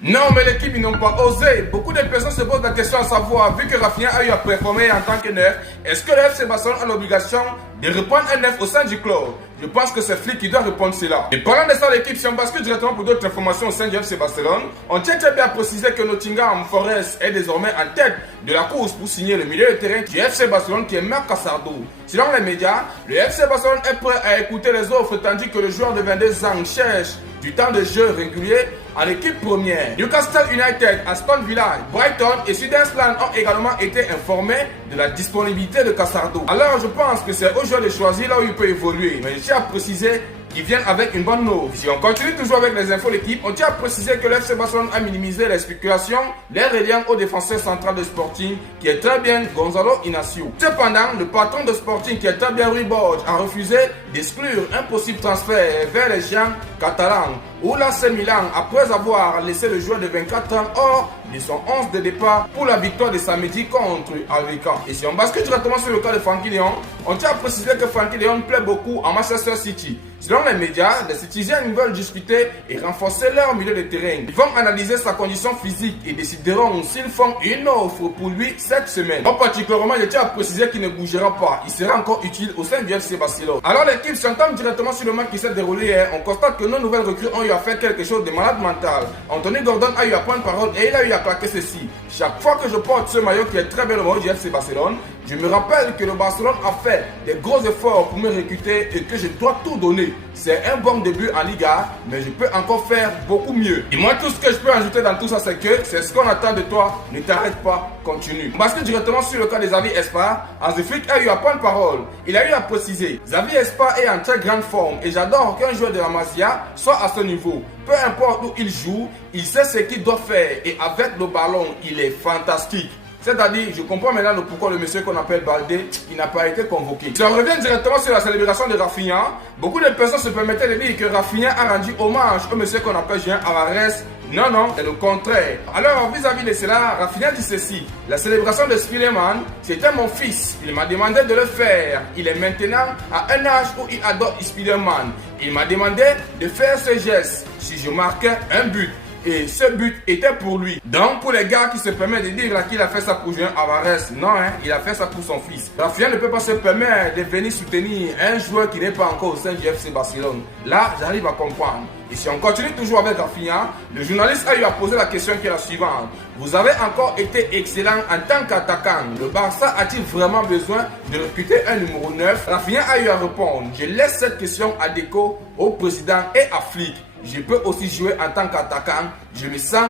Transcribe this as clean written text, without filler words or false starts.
Non, mais l'équipe, ils n'ont pas osé. Beaucoup de personnes se posent la question à savoir, vu que Rafinha a eu à performer en tant que neuf, est-ce que le FC Barcelone a l'obligation de reprendre un neuf au sein du club? Je pense que c'est Flick qui doit répondre cela. Et parlant de ça, l'équipe, si on bascule directement pour d'autres informations au sein du FC Barcelone, on tient très bien à préciser que Nottingham Forest est désormais en tête de la course pour signer le milieu de terrain du FC Barcelone qui est Marc Casado. Selon les médias, le FC Barcelone est prêt à écouter les offres tandis que le joueur de 22 ans cherche du temps de jeu régulier en équipe première. Newcastle United, Aston Villa, Brighton et Suddenland ont également été informés de la disponibilité de Casado. Alors je pense que c'est au joueur de choisir là où il peut évoluer, mais je tiens à préciser qu'ils viennent avec une bonne note. Si on continue toujours avec les infos de l'équipe, on tient à préciser que l'FC Barcelone a minimisé les spéculations, les reliant au défenseur central de Sporting qui est très bien Gonzalo Inacio. Cependant, le patron de Sporting qui est très bien Rui Borges a refusé d'exclure un possible transfert vers les géants catalans où l'AC Milan, après avoir laissé le joueur de 24 ans hors de son 11 de départ pour la victoire de samedi contre Alvika. Et si on bascule directement sur le cas de Frenkie de Jong, on tient à préciser que Frenkie de Jong plaît beaucoup à Manchester City. Selon les médias, les Citizens veulent discuter et renforcer leur milieu de terrain. Ils vont analyser sa condition physique et décideront s'ils font une offre pour lui cette semaine. En particulièrement, je tiens à préciser qu'il ne bougera pas. Il sera encore utile au sein du FC Barcelone. Alors l'équipe s'entame directement sur le match qui s'est déroulé hier. On constate que nos nouvelles recrues ont eu à faire quelque chose de malade mental. Anthony Gordon a eu à prendre parole et il a eu à claquer ceci. Chaque fois que je porte ce maillot qui est très bien le maillot du FC Barcelone, je me rappelle que le Barcelone a fait des gros efforts pour me recruter et que je dois tout donner. C'est un bon début en Liga, mais je peux encore faire beaucoup mieux. Et moi, tout ce que je peux ajouter dans tout ça, c'est que c'est ce qu'on attend de toi. Ne t'arrête pas, continue. Parce que directement sur le cas de Xavi Espa, Hansi Flick a eu à prendre parole. Il a eu à préciser. Xavi Espa est en très grande forme et j'adore qu'un joueur de la Masia soit à ce niveau. Peu importe où il joue, il sait ce qu'il doit faire et avec le ballon, il est fantastique. C'est-à-dire, je comprends maintenant pourquoi le monsieur qu'on appelle Baldé, il n'a pas été convoqué. Si on revient directement sur la célébration de Rafinha, beaucoup de personnes se permettaient de dire que Rafinha a rendu hommage au monsieur qu'on appelle Jean Alvarez. Non, non, c'est le contraire. Alors, vis-à-vis de cela, Rafinha dit ceci. La célébration de Spiderman, c'était mon fils. Il m'a demandé de le faire. Il est maintenant à un âge où il adore Spiderman. Il m'a demandé de faire ce geste si je marquais un but. Et ce but était pour lui. Donc pour les gars qui se permettent de dire qu'il a fait ça pour Julian Alvarez, non, il a fait ça pour son fils. Rafinha ne peut pas se permettre de venir soutenir un joueur qui n'est pas encore au sein du FC Barcelone. Là, j'arrive à comprendre. Et si on continue toujours avec Rafinha, le journaliste a eu à poser la question qui est la suivante. Vous avez encore été excellent en tant qu'attaquant. Le Barça a-t-il vraiment besoin de recruter un numéro 9? Rafinha a eu à répondre. Je laisse cette question à Deco, au président et à Flick. Je peux aussi jouer en tant qu'attaquant. Je le sens.